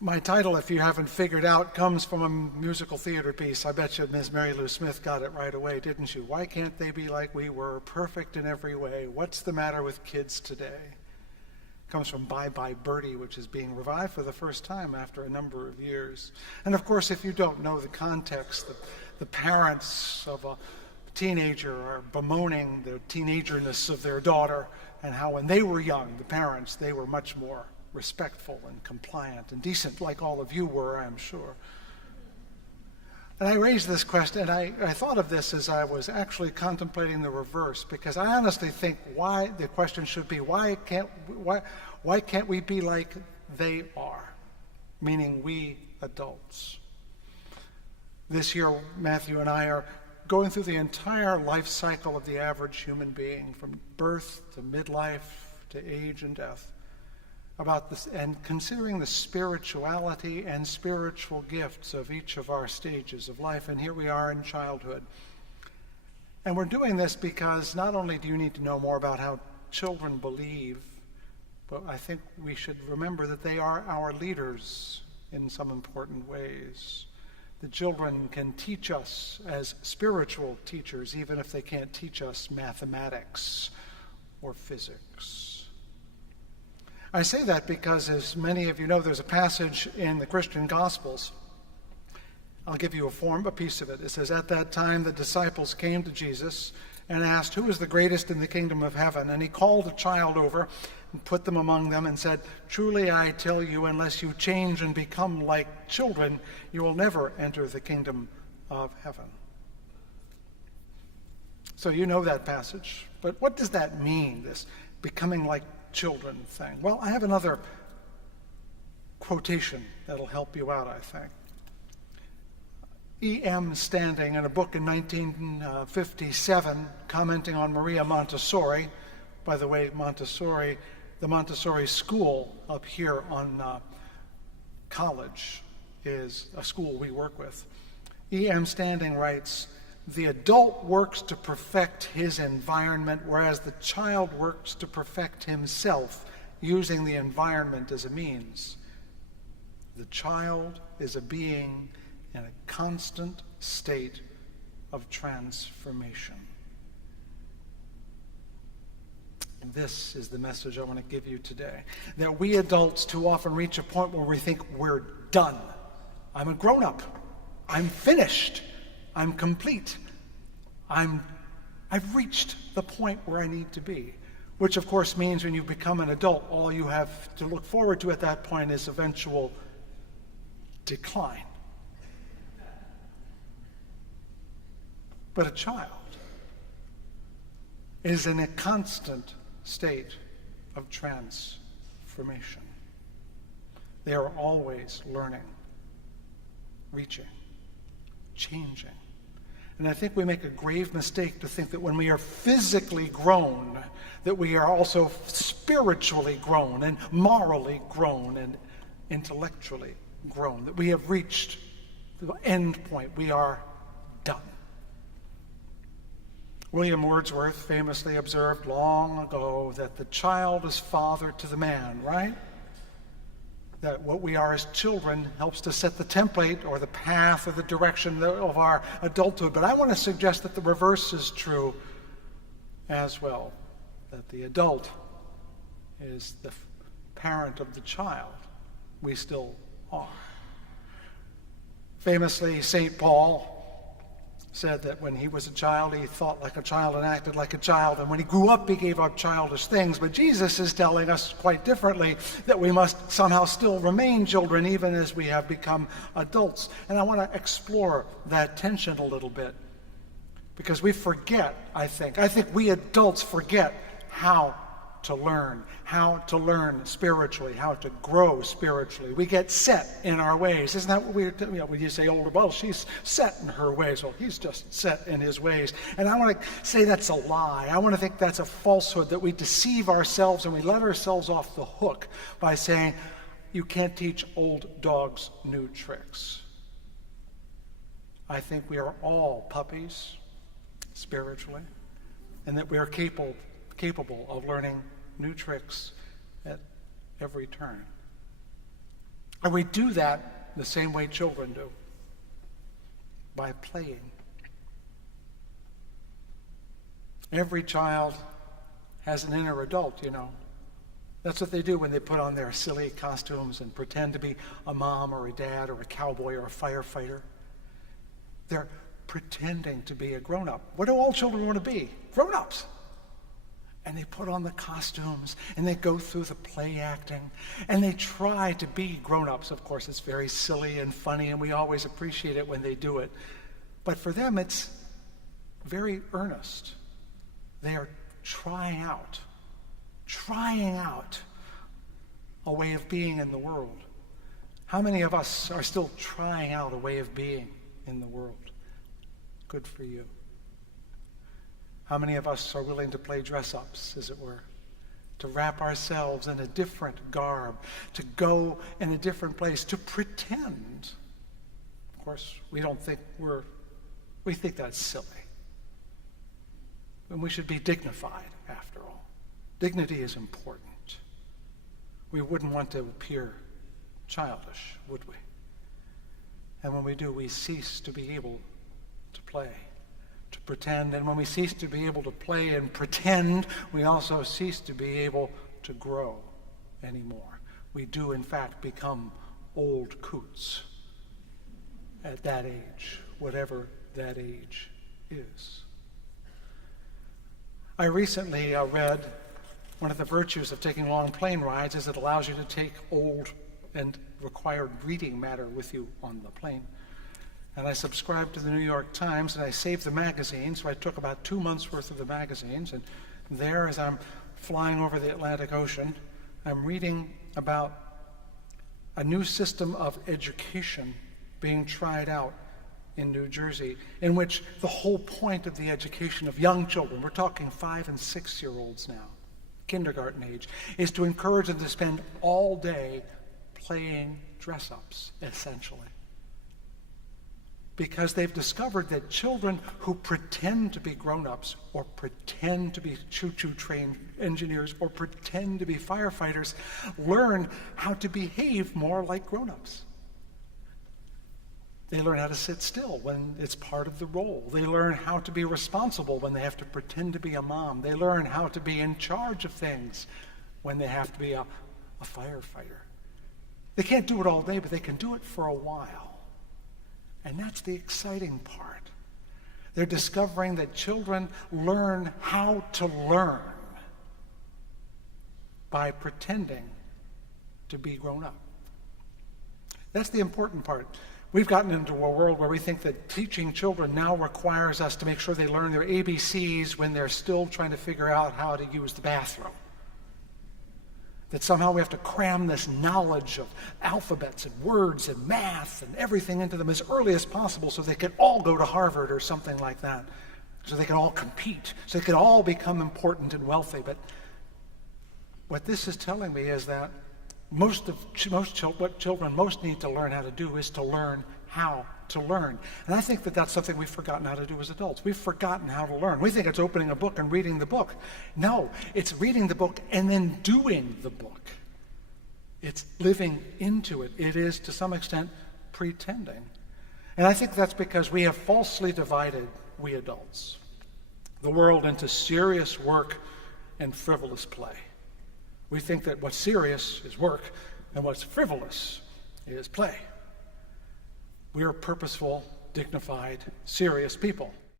My title, if you haven't figured out, comes from a musical theater piece. I bet you Ms. Mary Lou Smith got it right away, didn't you? Why can't they be like we were, perfect in every way? What's the matter with kids today? It comes from Bye Bye Birdie, which is being revived for the first time after a number of years. And of course, if you don't know the context, the parents of a teenager are bemoaning the teenagerness of their daughter, and how when they were young, the parents, they were much more respectful and compliant and decent, like all of you were, I'm sure. And I raised this question, and I thought of this as I was actually contemplating the reverse, because I honestly think why the question should be, why can't we be like they are? Meaning we adults. This year, Matthew and I are going through the entire life cycle of the average human being, from birth to midlife to age and death, about this, and considering the spirituality and spiritual gifts of each of our stages of life. And here we are in childhood. And we're doing this because not only do you need to know more about how children believe, but I think we should remember that they are our leaders in some important ways. The children can teach us as spiritual teachers, even if they can't teach us mathematics or physics. I say that because, as many of you know, there's a passage in the Christian Gospels. I'll give you a piece of it. It says, "At that time the disciples came to Jesus and asked, 'Who is the greatest in the kingdom of heaven?' And he called a child over and put them among them and said, 'Truly I tell you, unless you change and become like children, you will never enter the kingdom of heaven.'" So you know that passage. But what does that mean, this becoming like children thing? Well, I have another quotation that'll help you out, I think. E.M. Standing, in a book in 1957, commenting on Maria Montessori. By the way, Montessori, the Montessori school up here on College is a school we work with. E.M. Standing writes, "The adult works to perfect his environment, whereas the child works to perfect himself, using the environment as a means. The child is a being in a constant state of transformation." And this is the message I want to give you today. That we adults too often reach a point where we think we're done. I'm a grown-up. I'm finished. I'm complete. I've reached the point where I need to be. Which of course means when you become an adult, all you have to look forward to at that point is eventual decline. But a child is in a constant state of transformation. They are always learning, reaching, changing. And I think we make a grave mistake to think that when we are physically grown, that we are also spiritually grown and morally grown and intellectually grown, that we have reached the end point. We are done. William Wordsworth famously observed long ago that the child is father to the man, right? That what we are as children helps to set the template or the path or the direction of our adulthood. But I want to suggest that the reverse is true as well, that the adult is the parent of the child. We still are. Famously, St. Paul said that when he was a child, he thought like a child and acted like a child, and when he grew up, he gave up childish things. But Jesus is telling us quite differently that we must somehow still remain children even as we have become adults. And I want to explore that tension a little bit, because we forget, I think we adults forget how to learn spiritually, how to grow spiritually. We get set in our ways. Isn't that what when you say older, well, she's set in her ways. Well, he's just set in his ways. And I want to say that's a lie. I want to think that's a falsehood, that we deceive ourselves and we let ourselves off the hook by saying, you can't teach old dogs new tricks. I think we are all puppies spiritually, and that we are capable of learning new tricks at every turn. And we do that the same way children do, by playing. Every child has an inner adult, you know. That's what they do when they put on their silly costumes and pretend to be a mom or a dad or a cowboy or a firefighter. They're pretending to be a grown-up. What do all children want to be? Grown-ups. And they put on the costumes, and they go through the play acting, and they try to be grown-ups. Of course, it's very silly and funny, and we always appreciate it when they do it. But for them, it's very earnest. They are trying out a way of being in the world. How many of us are still trying out a way of being in the world? Good for you. How many of us are willing to play dress-ups, as it were, to wrap ourselves in a different garb, to go in a different place, to pretend? Of course, we think that's silly. And we should be dignified, after all. Dignity is important. We wouldn't want to appear childish, would we? And when we do, we cease to be able to play, to pretend. And when we cease to be able to play and pretend, we also cease to be able to grow anymore. We do, in fact, become old coots at that age, whatever that age is. I recently read one of the virtues of taking long plane rides is it allows you to take old and required reading matter with you on the plane. And I subscribed to the New York Times, and I saved the magazine, so I took about 2 months' worth of the magazines. And there, as I'm flying over the Atlantic Ocean, I'm reading about a new system of education being tried out in New Jersey, in which the whole point of the education of young children, we're talking 5- and 6-year-olds now, kindergarten age, is to encourage them to spend all day playing dress-ups, essentially. Because they've discovered that children who pretend to be grown-ups or pretend to be choo-choo trained engineers or pretend to be firefighters learn how to behave more like grown-ups. They learn how to sit still when it's part of the role. They learn how to be responsible when they have to pretend to be a mom. They learn how to be in charge of things when they have to be a firefighter. They can't do it all day, but they can do it for a while. And that's the exciting part. They're discovering that children learn how to learn by pretending to be grown up. That's the important part. We've gotten into a world where we think that teaching children now requires us to make sure they learn their ABCs when they're still trying to figure out how to use the bathroom. That somehow we have to cram this knowledge of alphabets and words and math and everything into them as early as possible so they can all go to Harvard or something like that, so they can all compete, so they can all become important and wealthy. But what this is telling me is that what children most need to learn how to do is to learn how to learn. And I think that that's something we've forgotten how to do as adults. We've forgotten how to learn. We think it's opening a book and reading the book. No, it's reading the book and then doing the book. It's living into it. It is, to some extent, pretending. And I think that's because we have falsely divided, we adults, the world into serious work and frivolous play. We think that what's serious is work and what's frivolous is play. We are purposeful, dignified, serious people.